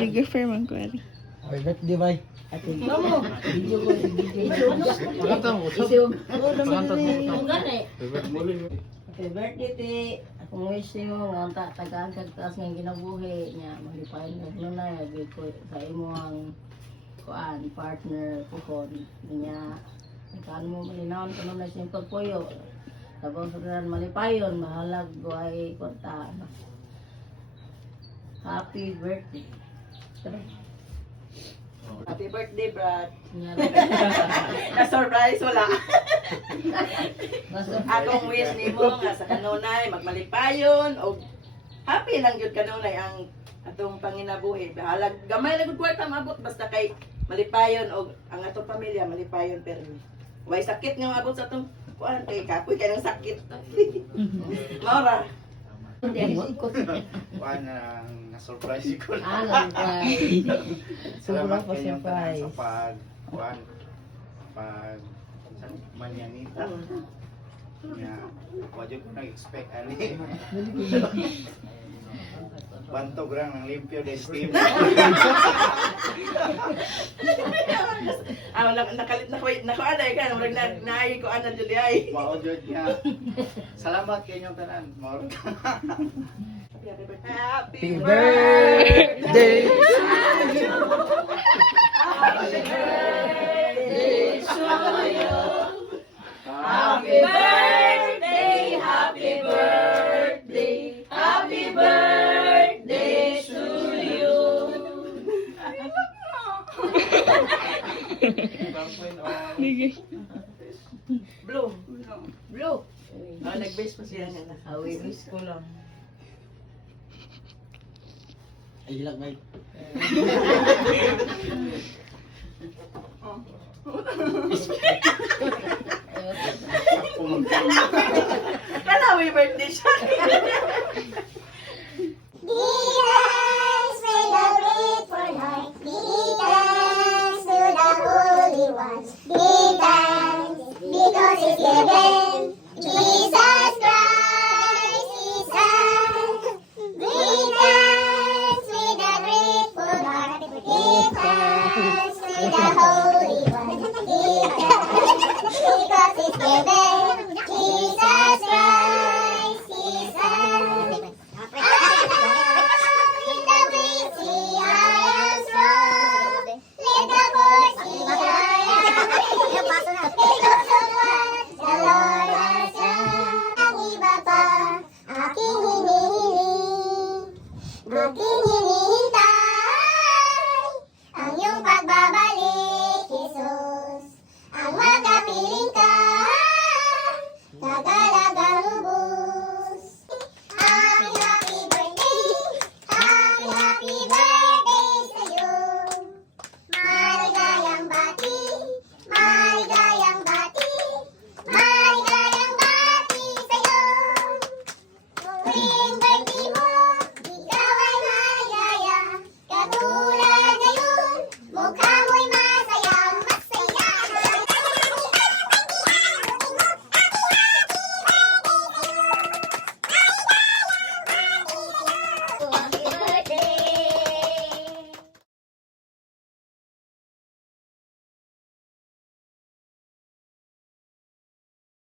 Videographer man ko ari. Happy birthday, bay. Happy birthday, ti. Akong wish niyo nga tagaan kag taas nga ginabuhi niya malipay nga nunay ko sa imo ang kuan partner ko niya. Kan mo malinawon kuno na simple puyo. Tabang sa malipayon mahalag guay konta. Happy birthday. Happy birthday, Brad. Na-surprise wala. Akong wish nimo nga sa kanunay magmalipayon o happy lang gyud kanunay ang atong panginabuhi. Halag gamay lang gud kwarta maabot basta kay malipayon o ang atong pamilya malipayon pero way sakit nga maabot sa atong kuan kay kapoy kay nang sakit. Maura. Kuan na-surprise ko na. Sobra Salamat po kayong tanan surprise. sa pag manyanita. Nga, wadyo ko nag-expect ani. Bantog lang ng limpyo de steam. Nakalit na aday ka murag naay ko anan jud ay. Maudyo niya. Salamat kayo yung tanan. Mauro ka. Happy birthday to you. Happy birthday to you. Happy birthday, happy birthday, happy birthday to you. Blue. Blue. Nag-base pa siya nga na. Awi wish ko lang. Ay, hilag may. Kala may birthday siya. Thanks for the grateful heart. Give thanks to the Holy One. Give thanks because it's given. Jesus Christ is Son. Give thanks with a grateful heart. Give thanks to the Holy One. Give thanks because it's given. Jesus Christ is Son. Aking